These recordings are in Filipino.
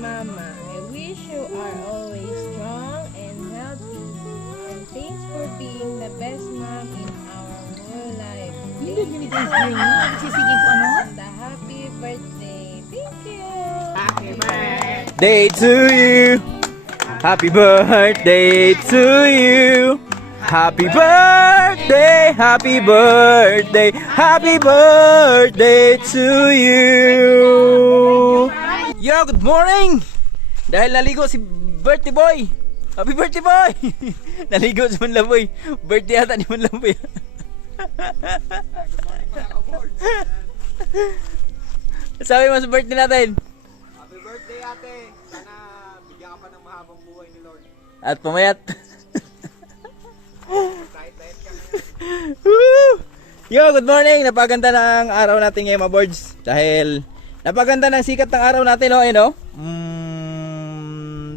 Mama. I wish you are always strong and healthy. And thanks for being the best mom in our whole life. Thank you so much. And a happy birthday. Thank you. Happy birthday. Day to you. Happy birthday to you. Happy birthday, happy birthday, happy birthday to you. Yo, good morning. Dahil naligo si birthday boy. Happy birthday boy. Naligo si Manlaboy. Birthday ata ni Manlaboy. Sabi mo sa birthday natin. Happy birthday ate. Sana bigyan ka pa ng mahabang buhay ni Lord. At pumayat. Excited ka ngayon. Woo! Yo, good morning! Napaganda ng araw natin ngayon mga boards. Dahil napaganda ng sikat ng araw natin, oh, no?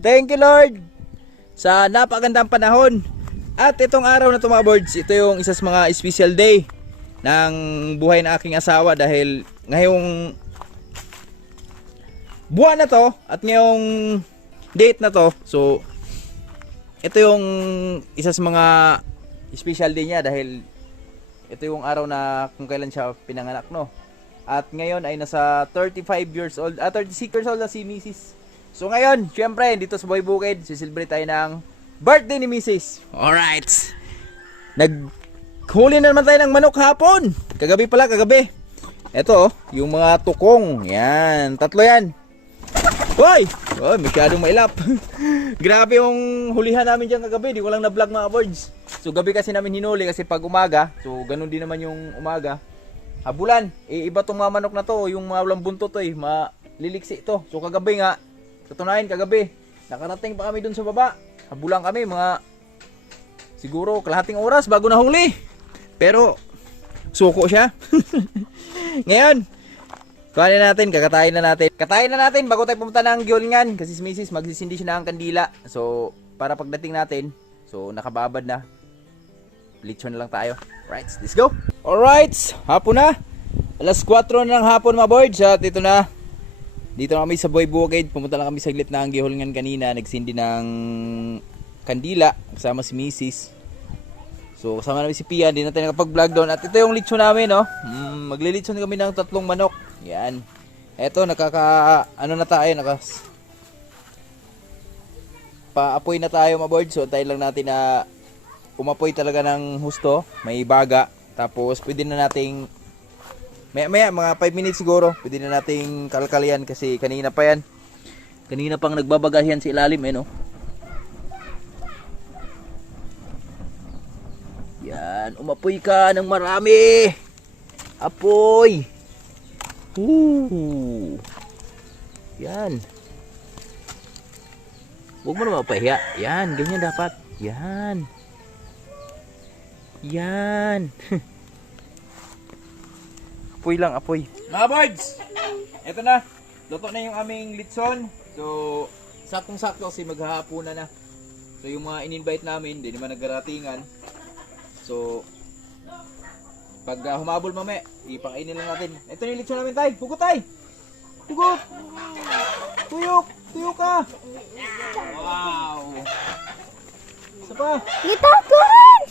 Thank you Lord sa napagandang panahon. At itong araw na ito mga boards, ito yung isa sa mga special day ng buhay ng aking asawa. Dahil ngayong buwan na to at ngayong date na to, so ito yung isa sa mga special day niya dahil ito yung araw na kung kailan siya pinanganak, no? At ngayon ay nasa 36 years old na si Mrs. So ngayon, syempre, dito sa Boy Bukid, siselebrate tayo ng birthday ni Mrs. Alright. Naghuli na naman tayo ng manok hapon. Kagabi. Ito, yung mga tukong. Yan, tatlo yan. Hoy! Oh, masyadong mailap. Grabe yung hulihan namin dyan kagabi. Di ko lang na-vlog mga boards. So gabi kasi namin hinuli kasi pag umaga. So ganun din naman yung umaga. Habulan. Iba tong mga manok na to. Yung mga walang buntot to eh. Maliliksi ito. So kagabi nga. Katunayan kagabi. Nakarating pa kami dun sa baba. Habulan kami mga siguro kalahating oras bago nahuli. Pero suko siya. Ngayon. Katayin na natin bago tayo pumunta ng Gyolingan kasi si Mrs. magsisindi siya ng kandila. So, para pagdating natin, so nakababad na. Lechon na lang tayo. Right, let's go. Alright, hapon na. Alas 4 na ng hapon mga boards. At ito na. Dito na kami sa Boy Bukid. Pumunta lang kami saglit ng Gyolingan kanina. Nagsindi ng kandila kasama si Mrs. So, kasama namin si Pia. Hindi natin nakapag-vlog doon. At ito yung lechon namin, no? Maglilechon kami ng 3 manok. Yan. Eto, ano na tayo, pa-apoy na tayo mga board. So, tayo lang natin na umapoy talaga ng husto. May baga. Tapos, pwede na nating, maya, mga 5 minutes siguro, pwede na nating kalkalian kasi kanina pa yan. Kanina pang nagbabagahan sa ilalim, no? Yan, umapoy ka ng marami. Apoy. Yan. Huwag mo na mapahiya. Yan, ganyan dapat. Yan. Yan. Apoy lang, apoy. Mga birds! Ito na. Luto na yung aming litson. So, saktong-sakto kasi maghahapunan na. So, yung mga in-invite namin, hindi naman naggaratingan. So, pag humabol mamaya, ipakainin lang natin. Ito yung lechon namin, tay. Hugot, tay. Hugot. Tuyok. Tuyok ka. Wow. Isa pa. Get out, Lauren!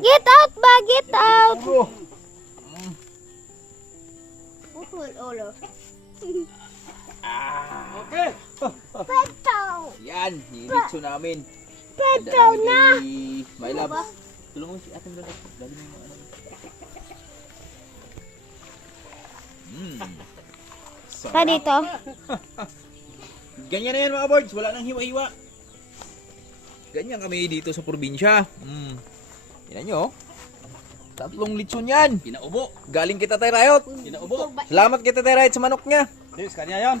Get out ba? Get out! Okay. Peto! Yan, yung lechon namin. Peto na! My loves. Tulungan mo si ating doon. Dali mo yung ano. Pa dito? Ganyan na yan mga boards, wala nang hiwa-hiwa. Ganyan kami dito sa probinsya. Yan nyo. 3 lechon yan. Pinaubo. Galing kita Tay Rayot. Pinaubo. Salamat kita Tay Rayot sa manok niya. Diyos, kanya yan.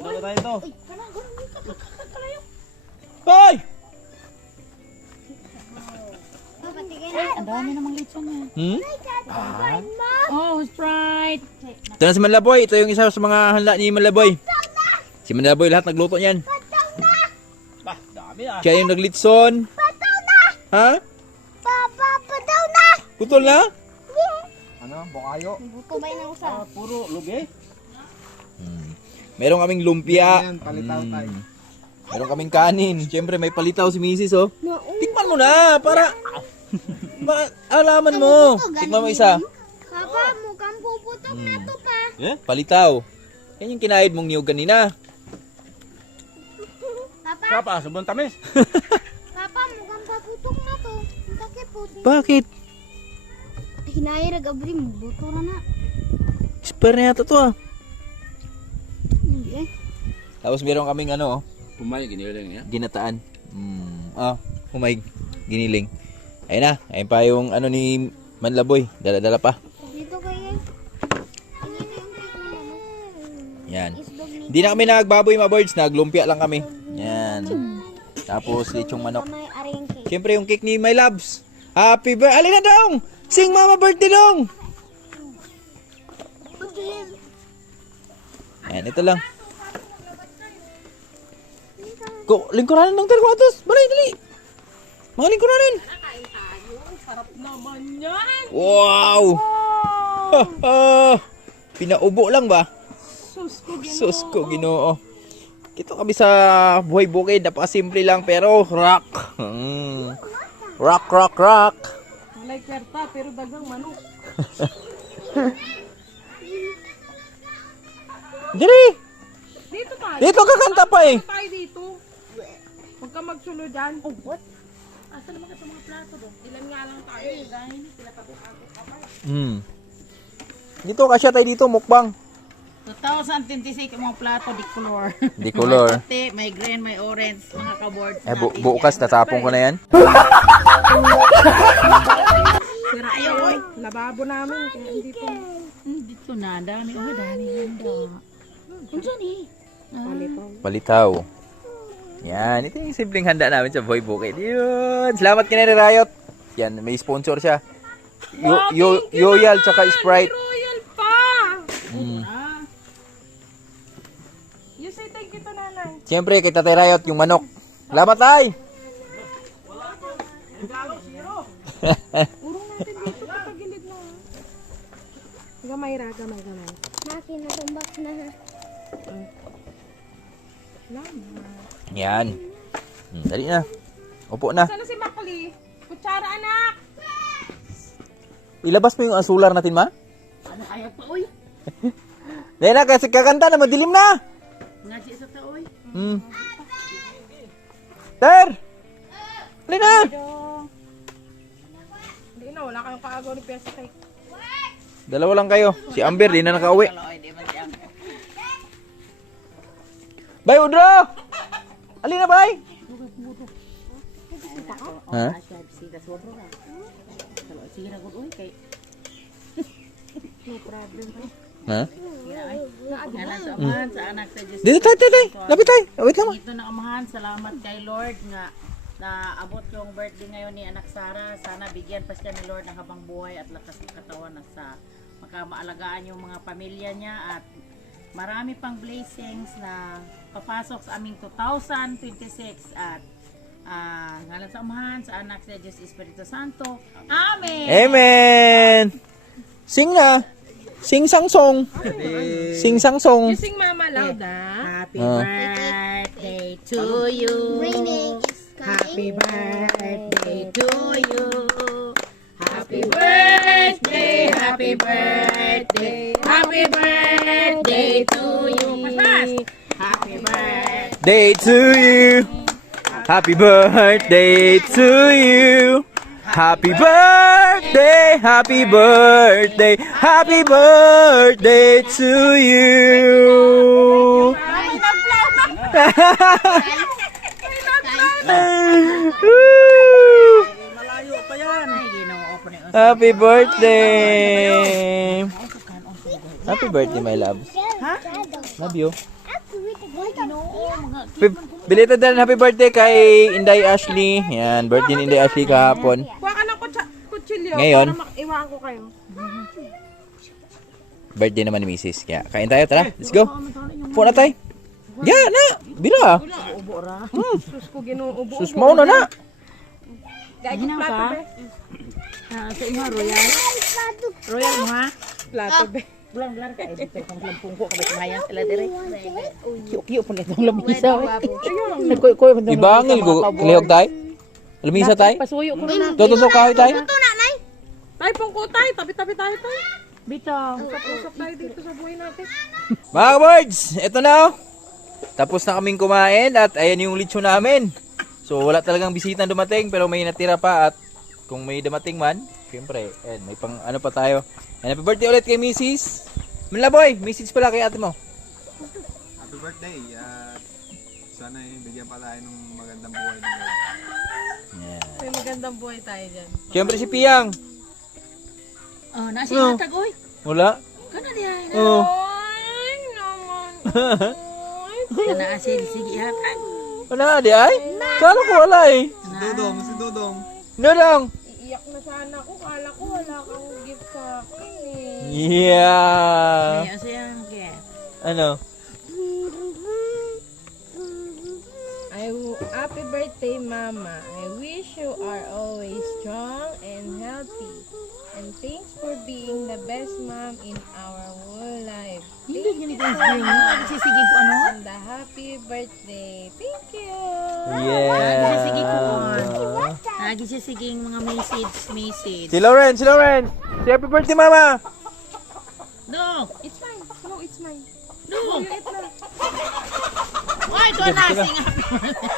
Ano na tayo ito? Hoy! Ang dami namang lechon niya. Oh, Sprite. Ito na si Manlaboy. Ito yung isa sa mga handa ni Manlaboy. Si Manlaboy lahat nagluto niyan. Bah, dami ah. Siya yung naglitson. Ha? Papa, padaw na! Putol na? Ano ano, bukayo. Kubay ng usa. Puro lugi. Meron kaming lumpia. Ayan, palitaw tayo. Meron kaming kanin. Siyempre may palitaw si Mrs. oh. No. Tikman mo na para alaman mo. Tikman mo isa. Papa, mukhang puputok na to pa. Palitaw. Yan yung kinahid mong niyog kanina. Papa, Papa, subong tamis. papa, mukhang paputok na to. Ang takip po. Bakit? Hinayarag abri mo. Buto na. Spare na yata to ah. Hindi eh. Tapos meron kaming ano oh. Pumay, giniling niya. Ginataan. Humay. Giniling. Ayun na. Ayun pa yung ano ni Manlaboy. Dala-dala pa. Dito kayo. Tingin yung cake na naman. Yan. Isdog ni Hindi na kami nagbaboy mga birds. Naglumpia lang kami. Yan. Tapos lechong manok. Kamay aring cake. Siyempre yung cake ni My Loves. Happy birthday. Alin na dong! Sing mama birthday dong! Ayan, ito lang. Lingkuranin ng terkwatos. Balay, dali. Mga lingkuranin. Sarap naman yan. Wow! Pinaubo lang ba? Sus ko, Ginoo. Kito kami sa buhay bukid. Napakasimple lang pero rock. Rock, rock, rock. Walay kwarta pero dagang manok. Diri! Dito tayo. Dito kakanta pa eh. Tayo dito. Huwag ka magsulo dyan. Oh, what? Asa naman ka sa mga plato doon? Ilan nga lang tayo. Dahil sila pag-ako ka pa. Dito, kasya tayo dito, mukbang. 2026 mga plato di color. Di color. May puti, may green, may orange, mga kaboard. Bukas, tatapon ko na yan. Sira ayaw, oy. Lababo namin. Kaya hindi po. Dito na, dami. Oh, dami ganda. Unsan eh? Palitaw. Yan, ito yung simpleng handa namin sa Boy Bukid. Yun. Salamat ka na rin, Riot. Yan, may sponsor siya. Yoyal tsaka Sprite. Royal pa. You say thank you to nanay. Siyempre, kay Tatay Riot, yung manok. Salamat, Tay! Urong natin dito sa gilid na. Gamay ra, gamay. Nakin na tumbak na ha. Yan. Dali na. Upo na. Sana si Makli? Kutsara anak. Ilabas mo yung asular natin, ma? Ano ayaw pa, oy? Dahil na, kasi kakanta na, madilim na. Ngaji sa ta, oy. Ter! Dali na. Hindi na, wala kayong kaagaw ni Pesa Cake. Dalawa lang kayo. Si Amber, di na nakauwi. Oy, di man siyang. Bay, Udro! Alin na, bay? Ha? Sige, sobro na. Sige na, good, oy, kay. No problem. Ha? Sige na, ay. Ngalan sa amahan, sa anak, sa Diyos. Dito, tay. Lapit, tay. Wait lang. Ito na amahan, salamat kay Lord nga naabot yung birthday ngayon ni anak Sara. Sana bigyan pa siya ni Lord ng habang buhay at lakas ng katawan na sa makamaalagaan yung mga pamilya niya at marami pang blessings na papasok sa aming 2026 at ngalan sa amahan, sa anak sa Diyos Espiritu Santo. Amen! Amen! Sing na. Sing sang song. Sing sang song. You sing Mama loud ah. Happy birthday to you. Raining is Happy birthday to you. Happy birthday, happy birthday, happy birthday to you. Happy birthday. Day to you. Happy birthday to you. Happy birthday, happy birthday, happy birthday to you. Malayo pa yan. Ay, ginoo pa ni Happy birthday. Happy birthday, my love. Love you. Belated din happy birthday kay Inday Ashley. Yan, birthday ni Inday Ashley kahapon. Kuha ka ng kutsilyo Ngayon. para iwaan ko kayo. Birthday naman ni Mrs. Kaya kain tayo, tara. Let's go. Upo na tayo. Yeah, na. Bila. Sus ko ginuubo. Sus mo na na. Gagawin plato ba? Sa inyo, Royal. Royal mo ha? Plato be. Bulan ka dito kang lampung ko kabay kumayan sila dire. Kiyo po nitong lamisa. Koy Ibangil ko, lihog tay? Lumisa tay? Pasuyo ko na. Tututok kahoy tay? Tay, pangkutay. Tabi-tabi tayo, tay. Bitaw. Usap tayo dito sa buhay natin. Mga birds, eto na oh. Tapos na kaming kumain at ayan yung lechon namin. So wala talagang bisita dumating pero may natira pa at kung may dumating man, syempre, ayan, may pang ano pa tayo. And happy birthday ulit kay Mrs. Manlaboy, message pala kay ate mo. Happy birthday. At sana bigyan pa tayo ng magandang buhay ni Lord. May magandang buhay tayo dyan. Syempre si Piyang. Oh, nasi hatag oy. Wala? Kana diha. Oo. Ay, naman. Kana asin sige hatag. Wala di ay? Kala ko wala eh. Si Dudong. Ano lang? Iiyak na sana ako. Kala ko wala kang gift sa akin eh. Yeah. Ay asyan ke. Ano? Happy birthday, Mama. I wish you are always strong and healthy. And thanks for being the best mom in our whole life. Hindi gini ko sige ko ano? And a happy birthday. Thank you. Sige ko. Yeah. Lagi siya siging mga message. Si Lauren, si Lauren. Si happy birthday mama. No. It's mine. No, it's mine. No. Eat na. Why to na sing happy birthday?